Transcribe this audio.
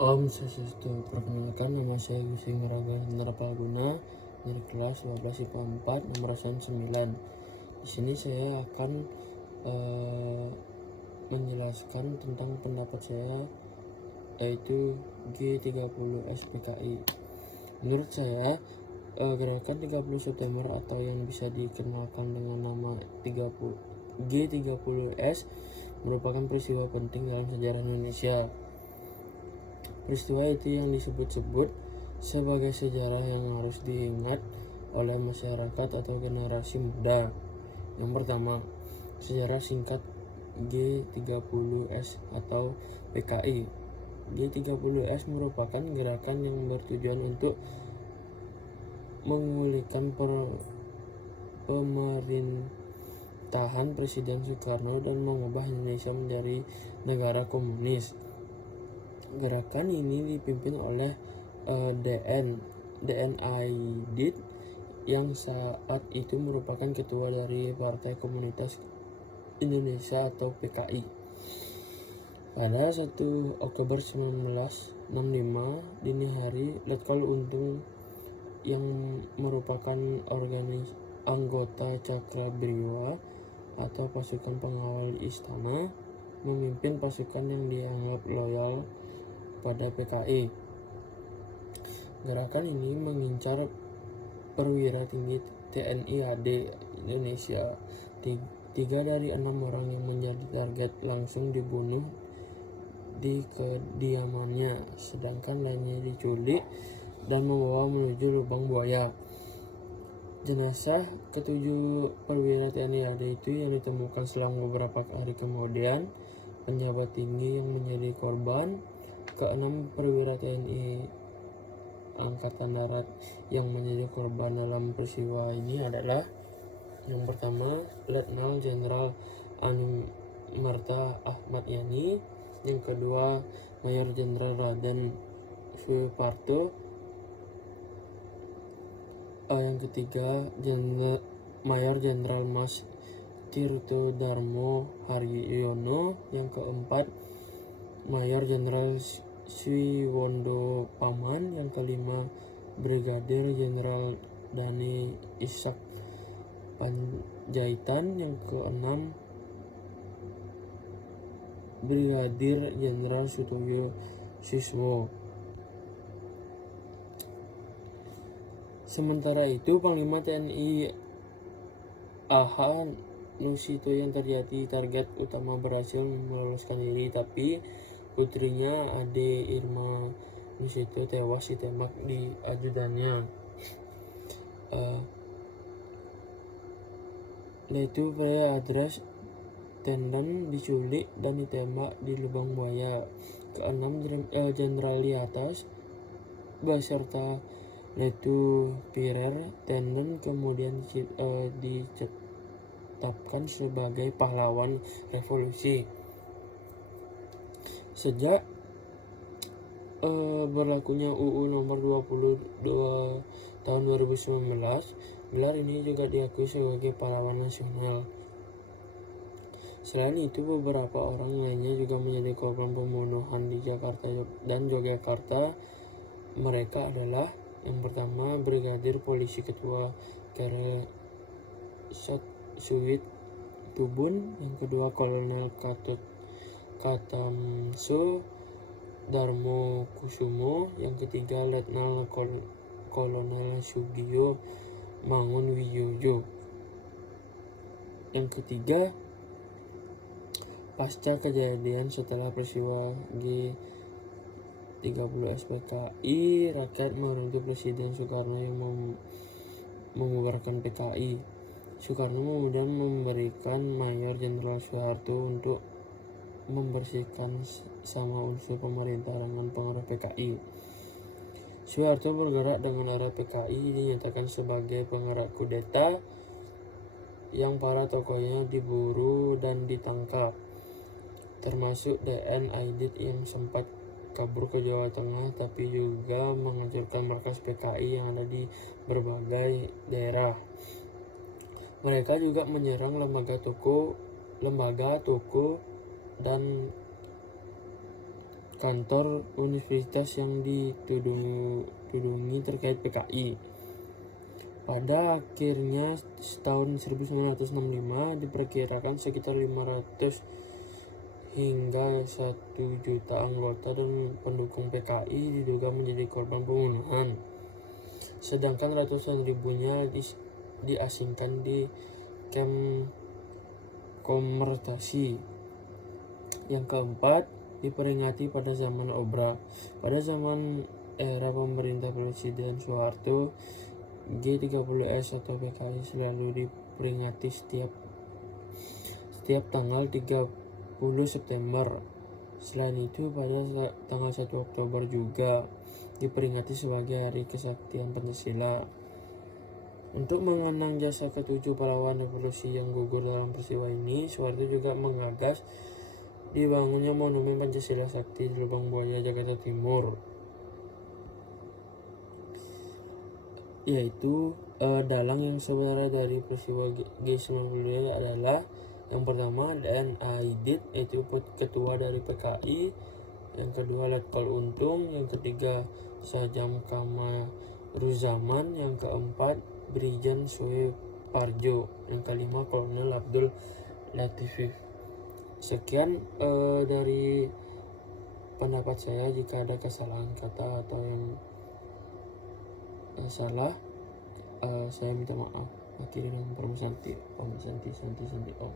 Om Swastiastu. Perkenalkan, nama saya Gusti Ngaraga Narapaguna dari kelas 12 IPA 4 nomor 9. Di sini saya akan menjelaskan tentang pendapat saya, yaitu G30 SPKI. Menurut saya, gerakan 30 September atau yang bisa dikenalkan dengan nama G30S merupakan peristiwa penting dalam sejarah Indonesia. Peristiwa itu yang disebut-sebut sebagai sejarah yang harus diingat oleh masyarakat atau generasi muda. Yang pertama, sejarah singkat G30S atau PKI. G30S merupakan gerakan yang bertujuan untuk memulihkan pemerintahan Presiden Soekarno dan mengubah Indonesia menjadi negara komunis. Gerakan ini dipimpin oleh DN Aidit yang saat itu merupakan ketua dari Partai Komunitas Indonesia atau PKI. Pada 1 Oktober 1965 dini hari, Letkol Untung yang merupakan anggota Cakrabriwa atau pasukan pengawal istana memimpin pasukan yang dianggap loyal pada PKI. Gerakan ini mengincar perwira tinggi TNI AD Indonesia. 3 dari 6 orang yang menjadi target langsung dibunuh di kediamannya, sedangkan lainnya diculik dan membawa menuju lubang buaya. Jenazah ketujuh perwira TNI AD itu yang ditemukan selang beberapa hari kemudian. Penjabat tinggi yang menjadi korban. Keenam perwira TNI Angkatan Darat yang menjadi korban dalam peristiwa ini adalah: yang pertama, Letnan Jenderal Anumerta Ahmad Yani. Yang kedua, Mayor Jenderal Raden Suparto. Yang ketiga, Mayor Jenderal Mas Tirto Darmo Haryono. Yang keempat, Mayor Jenderal Swiwondo Paman. Yang kelima, Brigadir Jenderal Dani Ishak Panjaitan. Yang keenam, Brigadir Jenderal Sutoyo Siswo. Sementara itu, Panglima TNI AH Nusito yang terjadi target utama berhasil meloloskan diri, tapi putrinya Ade Irma Nusito tewas ditembak di ajudannya. Yaitu pada Adras Tenden diculik dan ditembak di lubang buaya. Keenam, Jenderal di atas beserta Letu Pirer Tenden kemudian ditetapkan sebagai pahlawan revolusi. Sejak berlakunya UU nomor 22 tahun 2019, gelar ini juga diakui sebagai pahlawan nasional. Selain itu, beberapa orang lainnya juga menjadi korban pembunuhan di Jakarta dan Yogyakarta. Mereka adalah: yang pertama, Brigadir Polisi Ketua Keresat Suwit Tubun. Yang kedua, Kolonel Katamso Darmo Kusumo. Yang ketiga, Letnan Kolonel Sugiyo Mangun Wiyoyo. Yang ketiga, pasca kejadian setelah peristiwa G30 SPKI, rakyat menuntut Presiden Soekarno yang membubarkan PKI. Soekarno kemudian memberikan Mayor Jenderal Soeharto untuk membersihkan sama unsur pemerintah dengan pengaruh PKI. Soeharto bergerak dengan era PKI dinyatakan sebagai penggerak kudeta yang para tokohnya diburu dan ditangkap, termasuk DN Aidit yang sempat kabur ke Jawa Tengah, tapi juga menghancurkan markas PKI yang ada di berbagai daerah. Mereka juga menyerang lembaga, toko, dan kantor universitas yang ditudungi terkait PKI. Pada akhirnya tahun 1965 diperkirakan sekitar 500 hingga 1 juta anggota dan pendukung PKI diduga menjadi korban pembunuhan, sedangkan ratusan ribunya diasingkan di kamp konsentrasi. Yang keempat, diperingati pada zaman Obra. Pada zaman era pemerintah Presiden Soeharto, G30S atau PKI selalu diperingati setiap tanggal 30 September. Selain itu, pada tanggal 1 Oktober juga diperingati sebagai Hari Kesaktian Pancasila. Untuk mengenang jasa ketujuh pahlawan revolusi yang gugur dalam peristiwa ini, Soeharto juga mengagas dibangunnya Monumen Pancasila Sakti di Lubang Buaya, Jakarta Timur. Yaitu dalang yang sebenarnya dari peristiwa G90 adalah yang pertama Dan Aidit, yaitu ketua dari PKI, yang kedua Letkol Untung, yang ketiga Sajam Kamaruzaman, yang keempat Brigjen Soe Parjo, yang kelima Kolonel Abdul Latif. Sekian dari pendapat saya. Jika ada kesalahan kata atau yang salah, saya minta maaf. Akhirnya dengan Santi Om.